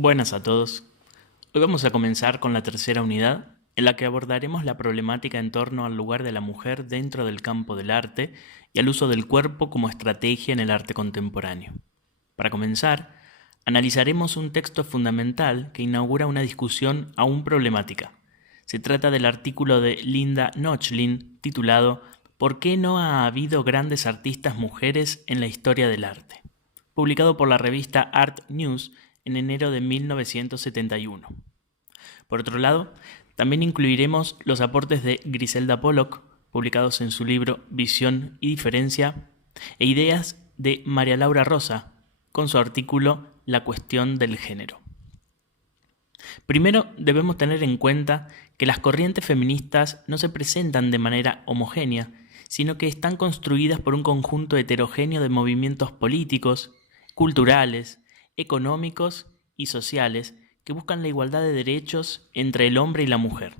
Buenas a todos. Hoy vamos a comenzar con la tercera unidad, en la que abordaremos la problemática en torno al lugar de la mujer dentro del campo del arte y al uso del cuerpo como estrategia en el arte contemporáneo. Para comenzar, analizaremos un texto fundamental que inaugura una discusión aún problemática. Se trata del artículo de Linda Nochlin titulado ¿Por qué no ha habido grandes artistas mujeres en la historia del arte?, publicado por la revista Art News en enero de 1971. Por otro lado, también incluiremos los aportes de Griselda Pollock, publicados en su libro Visión y Diferencia, e ideas de María Laura Rosa, con su artículo La cuestión del género. Primero, debemos tener en cuenta que las corrientes feministas no se presentan de manera homogénea, sino que están construidas por un conjunto heterogéneo de movimientos políticos, culturales, económicos y sociales que buscan la igualdad de derechos entre el hombre y la mujer.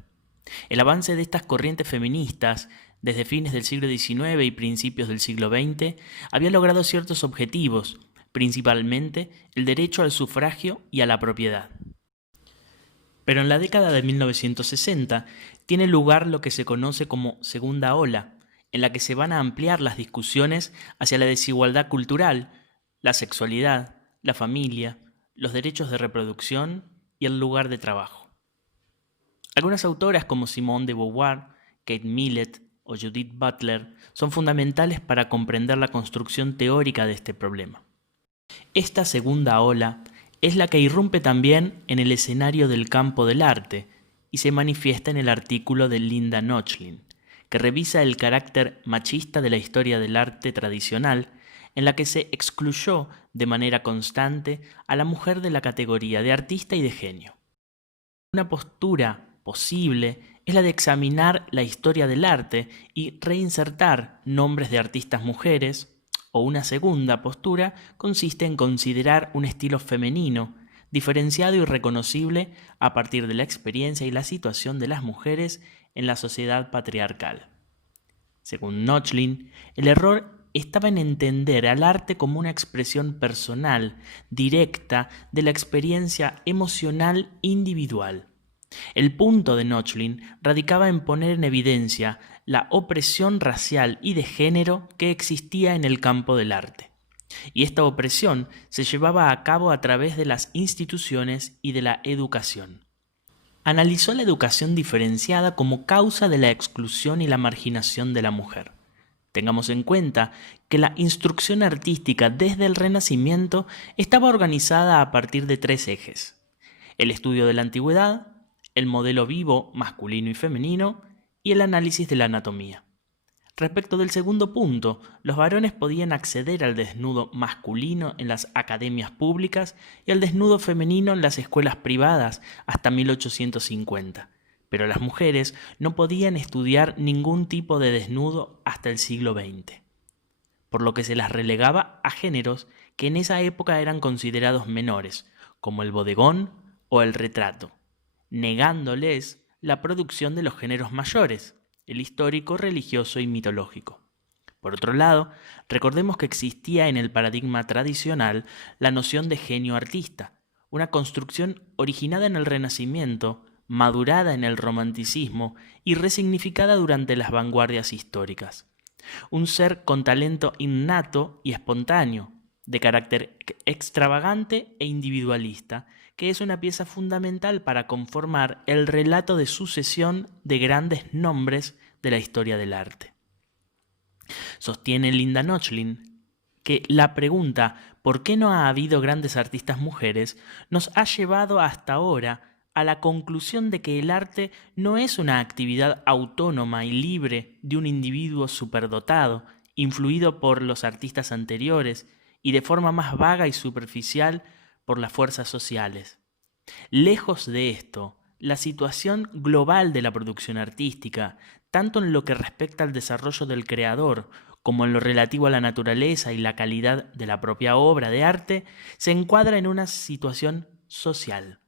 El avance de estas corrientes feministas, desde fines del siglo XIX y principios del siglo XX, había logrado ciertos objetivos, principalmente el derecho al sufragio y a la propiedad. Pero en la década de 1960 tiene lugar lo que se conoce como segunda ola, en la que se van a ampliar las discusiones hacia la desigualdad cultural, la sexualidad, la familia, los derechos de reproducción y el lugar de trabajo. Algunas autoras como Simone de Beauvoir, Kate Millett o Judith Butler son fundamentales para comprender la construcción teórica de este problema. Esta segunda ola es la que irrumpe también en el escenario del campo del arte y se manifiesta en el artículo de Linda Nochlin, que revisa el carácter machista de la historia del arte tradicional, en la que se excluyó de manera constante a la mujer de la categoría de artista y de genio. Una postura posible es la de examinar la historia del arte y reinsertar nombres de artistas mujeres, o una segunda postura consiste en considerar un estilo femenino, diferenciado y reconocible a partir de la experiencia y la situación de las mujeres en la sociedad patriarcal. Según Nochlin, el error estaba en entender al arte como una expresión personal, directa, de la experiencia emocional individual. El punto de Nochlin radicaba en poner en evidencia la opresión racial y de género que existía en el campo del arte. Y esta opresión se llevaba a cabo a través de las instituciones y de la educación. Analizó la educación diferenciada como causa de la exclusión y la marginación de la mujer. Tengamos en cuenta que la instrucción artística desde el Renacimiento estaba organizada a partir de tres ejes: el estudio de la antigüedad, el modelo vivo masculino y femenino y el análisis de la anatomía. Respecto del segundo punto, los varones podían acceder al desnudo masculino en las academias públicas y al desnudo femenino en las escuelas privadas hasta 1850, pero las mujeres no podían estudiar ningún tipo de desnudo hasta el siglo XX, por lo que se las relegaba a géneros que en esa época eran considerados menores, como el bodegón o el retrato, negándoles la producción de los géneros mayores, el histórico, religioso y mitológico. Por otro lado, recordemos que existía en el paradigma tradicional la noción de genio artista, una construcción originada en el Renacimiento, madurada en el Romanticismo y resignificada durante las vanguardias históricas. Un ser con talento innato y espontáneo, de carácter extravagante e individualista, que es una pieza fundamental para conformar el relato de sucesión de grandes nombres de la historia del arte. Sostiene Linda Nochlin que la pregunta ¿por qué no ha habido grandes artistas mujeres? Nos ha llevado hasta ahora a la conclusión de que el arte no es una actividad autónoma y libre de un individuo superdotado, influido por los artistas anteriores y de forma más vaga y superficial por las fuerzas sociales. Lejos de esto, la situación global de la producción artística, tanto en lo que respecta al desarrollo del creador como en lo relativo a la naturaleza y la calidad de la propia obra de arte, se encuadra en una situación social.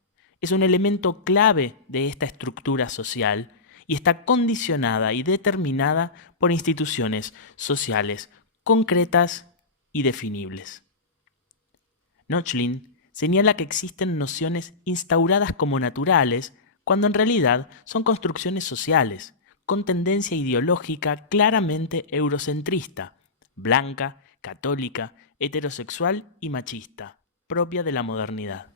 Es un elemento clave de esta estructura social y está condicionada y determinada por instituciones sociales concretas y definibles. Nochlin señala que existen nociones instauradas como naturales, cuando en realidad son construcciones sociales, con tendencia ideológica claramente eurocentrista, blanca, católica, heterosexual y machista, propia de la modernidad.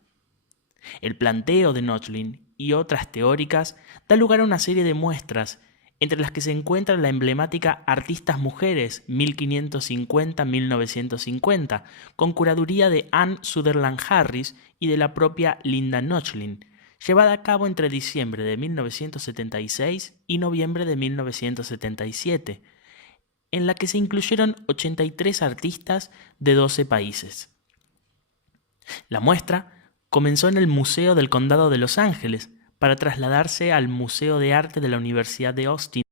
El planteo de Nochlin y otras teóricas da lugar a una serie de muestras, entre las que se encuentra la emblemática Artistas Mujeres 1550-1950, con curaduría de Anne Sutherland Harris y de la propia Linda Nochlin, llevada a cabo entre diciembre de 1976 y noviembre de 1977, en la que se incluyeron 83 artistas de 12 países. La muestra comenzó en el Museo del Condado de Los Ángeles para trasladarse al Museo de Arte de la Universidad de Austin,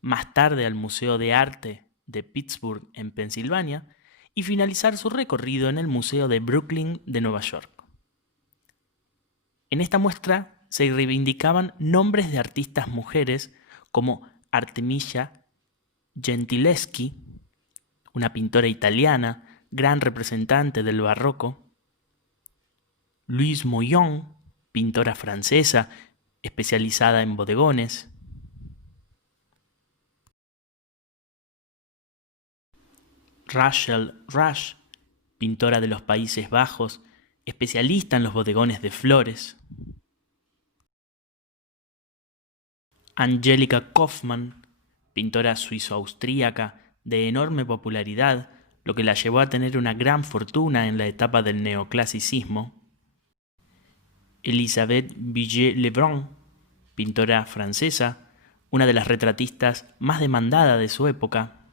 más tarde al Museo de Arte de Pittsburgh en Pensilvania y finalizar su recorrido en el Museo de Brooklyn de Nueva York. En esta muestra se reivindicaban nombres de artistas mujeres como Artemisia Gentileschi, una pintora italiana, gran representante del barroco; Louise Moyon, pintora francesa, especializada en bodegones; Rachel Rush, pintora de los Países Bajos, especialista en los bodegones de flores; Angelica Kauffmann, pintora suizo-austríaca de enorme popularidad, lo que la llevó a tener una gran fortuna en la etapa del neoclasicismo; Elisabeth Villiers-Lebrun, pintora francesa, una de las retratistas más demandada de su época;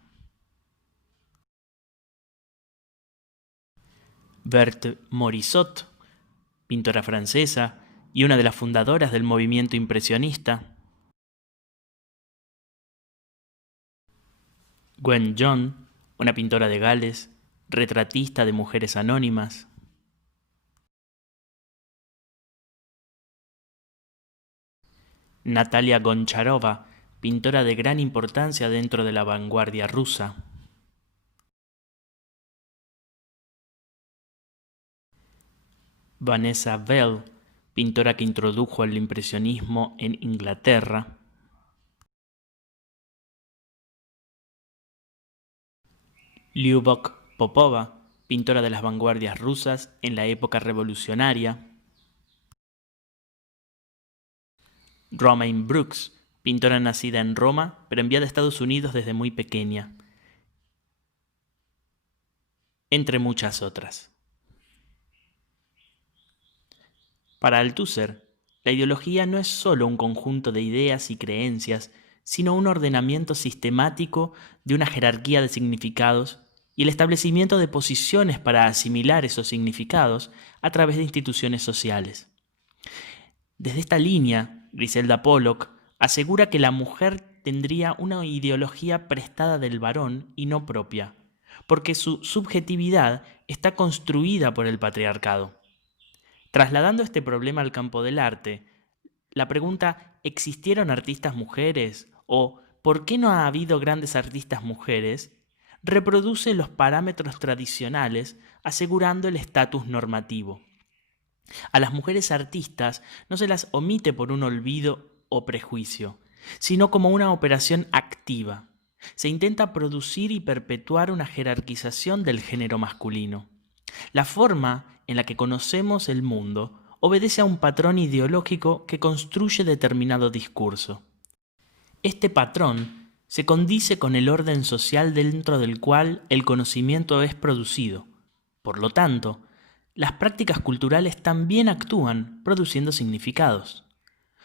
Berthe Morisot, pintora francesa y una de las fundadoras del movimiento impresionista; Gwen John, una pintora de Gales, retratista de mujeres anónimas; Natalia Goncharova, pintora de gran importancia dentro de la vanguardia rusa; Vanessa Bell, pintora que introdujo el impresionismo en Inglaterra; Lyubov Popova, pintora de las vanguardias rusas en la época revolucionaria; Romaine Brooks, pintora nacida en Roma, pero enviada a Estados Unidos desde muy pequeña, entre muchas otras. Para Althusser, la ideología no es solo un conjunto de ideas y creencias, sino un ordenamiento sistemático de una jerarquía de significados y el establecimiento de posiciones para asimilar esos significados a través de instituciones sociales. Desde esta línea, Griselda Pollock asegura que la mujer tendría una ideología prestada del varón y no propia, porque su subjetividad está construida por el patriarcado. Trasladando este problema al campo del arte, la pregunta ¿existieron artistas mujeres? O ¿por qué no ha habido grandes artistas mujeres? Reproduce los parámetros tradicionales asegurando el estatus normativo. A las mujeres artistas no se las omite por un olvido o prejuicio, sino como una operación activa. Se intenta producir y perpetuar una jerarquización del género masculino. La forma en la que conocemos el mundo obedece a un patrón ideológico que construye determinado discurso. Este patrón se condice con el orden social dentro del cual el conocimiento es producido. Por lo tanto, las prácticas culturales también actúan produciendo significados.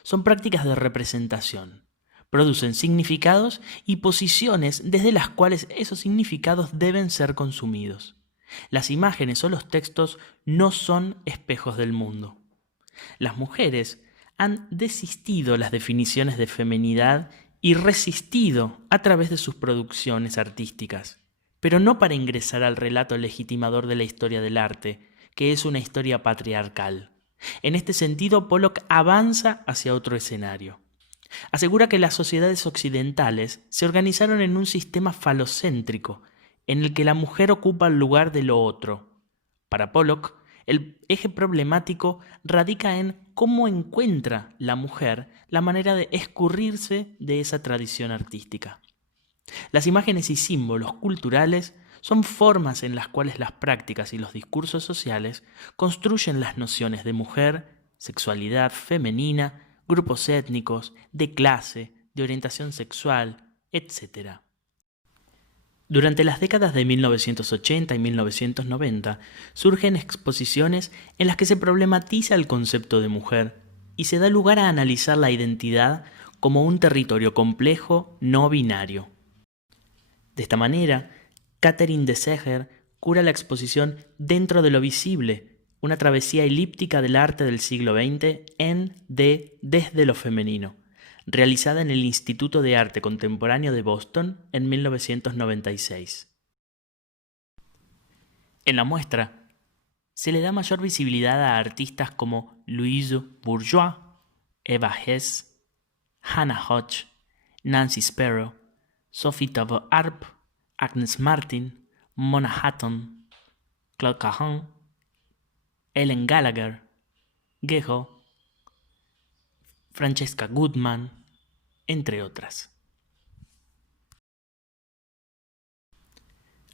Son prácticas de representación. Producen significados y posiciones desde las cuales esos significados deben ser consumidos. Las imágenes o los textos no son espejos del mundo. Las mujeres han desistido las definiciones de feminidad y resistido a través de sus producciones artísticas, pero no para ingresar al relato legitimador de la historia del arte, que es una historia patriarcal. En este sentido, Pollock avanza hacia otro escenario. Asegura que las sociedades occidentales se organizaron en un sistema falocéntrico, en el que la mujer ocupa el lugar de lo otro. Para Pollock, El eje problemático radica en cómo encuentra la mujer la manera de escurrirse de esa tradición artística. Las imágenes y símbolos culturales son formas en las cuales las prácticas y los discursos sociales construyen las nociones de mujer, sexualidad femenina, grupos étnicos, de clase, de orientación sexual, etc. Durante las décadas de 1980 y 1990 surgen exposiciones en las que se problematiza el concepto de mujer y se da lugar a analizar la identidad como un territorio complejo no binario. De esta manera, Catherine de Seger cura la exposición Dentro de lo visible, una travesía elíptica del arte del siglo XX desde lo femenino, realizada en el Instituto de Arte Contemporáneo de Boston en 1996. En la muestra, se le da mayor visibilidad a artistas como Louise Bourgeois, Eva Hesse, Hannah Hodge, Nancy Spero, Sophie Tavo Arp, Agnes Martin, Mona Hatton, Claude Cahun, Ellen Gallagher, Geho, Francesca Goodman, entre otras.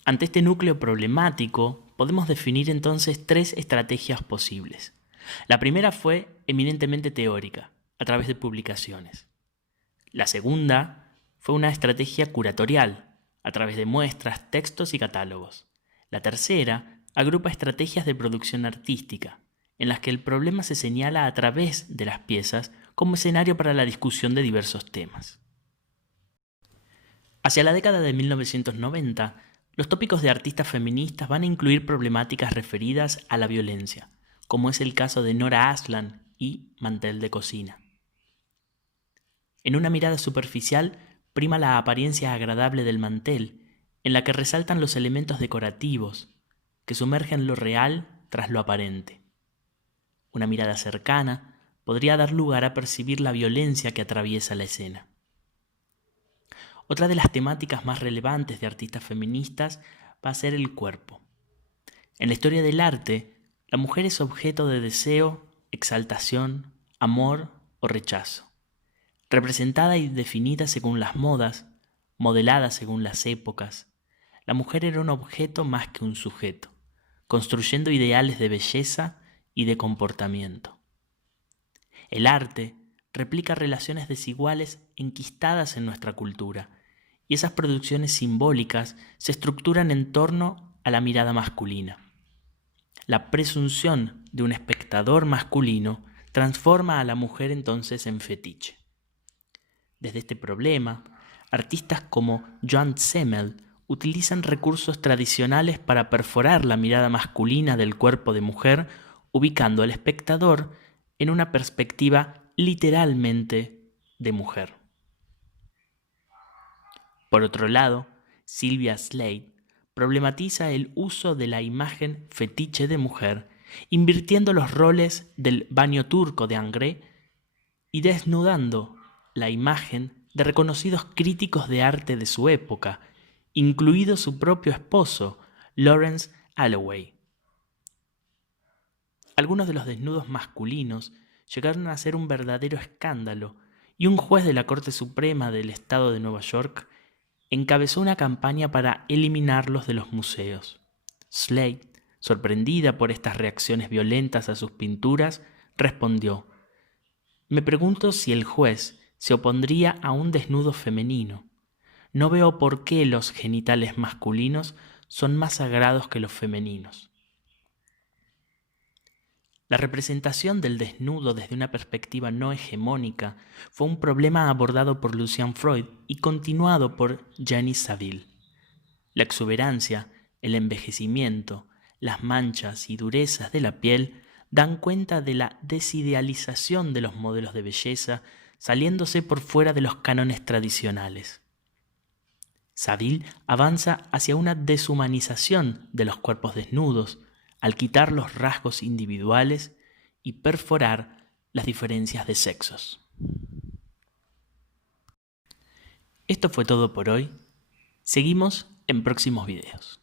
Ante este núcleo problemático, podemos definir entonces tres estrategias posibles. La primera fue eminentemente teórica, a través de publicaciones. La segunda fue una estrategia curatorial, a través de muestras, textos y catálogos. La tercera agrupa estrategias de producción artística, en las que el problema se señala a través de las piezas como escenario para la discusión de diversos temas. Hacia la década de 1990, los tópicos de artistas feministas van a incluir problemáticas referidas a la violencia, como es el caso de Nora Aslan y Mantel de cocina. En una mirada superficial prima la apariencia agradable del mantel, en la que resaltan los elementos decorativos, que sumergen lo real tras lo aparente. Una mirada cercana podría dar lugar a percibir la violencia que atraviesa la escena. Otra de las temáticas más relevantes de artistas feministas va a ser el cuerpo. En la historia del arte, la mujer es objeto de deseo, exaltación, amor o rechazo. Representada y definida según las modas, modelada según las épocas, la mujer era un objeto más que un sujeto, construyendo ideales de belleza y de comportamiento. El arte replica relaciones desiguales enquistadas en nuestra cultura, y esas producciones simbólicas se estructuran en torno a la mirada masculina. La presunción de un espectador masculino transforma a la mujer entonces en fetiche. Desde este problema, artistas como Joan Semmel utilizan recursos tradicionales para perforar la mirada masculina del cuerpo de mujer, ubicando al espectador en una perspectiva literalmente de mujer. Por otro lado, Sylvia Slade problematiza el uso de la imagen fetiche de mujer, invirtiendo los roles del baño turco de Ingres y desnudando la imagen de reconocidos críticos de arte de su época, incluido su propio esposo, Lawrence Alloway. Algunos de los desnudos masculinos llegaron a ser un verdadero escándalo, y un juez de la Corte Suprema del Estado de Nueva York encabezó una campaña para eliminarlos de los museos. Slade, sorprendida por estas reacciones violentas a sus pinturas, respondió: «Me pregunto si el juez se opondría a un desnudo femenino. No veo por qué los genitales masculinos son más sagrados que los femeninos». La representación del desnudo desde una perspectiva no hegemónica fue un problema abordado por Lucian Freud y continuado por Janis Saville. La exuberancia, el envejecimiento, las manchas y durezas de la piel dan cuenta de la desidealización de los modelos de belleza, saliéndose por fuera de los cánones tradicionales. Saville avanza hacia una deshumanización de los cuerpos desnudos, al quitar los rasgos individuales y perforar las diferencias de sexos. Esto fue todo por hoy. Seguimos en próximos videos.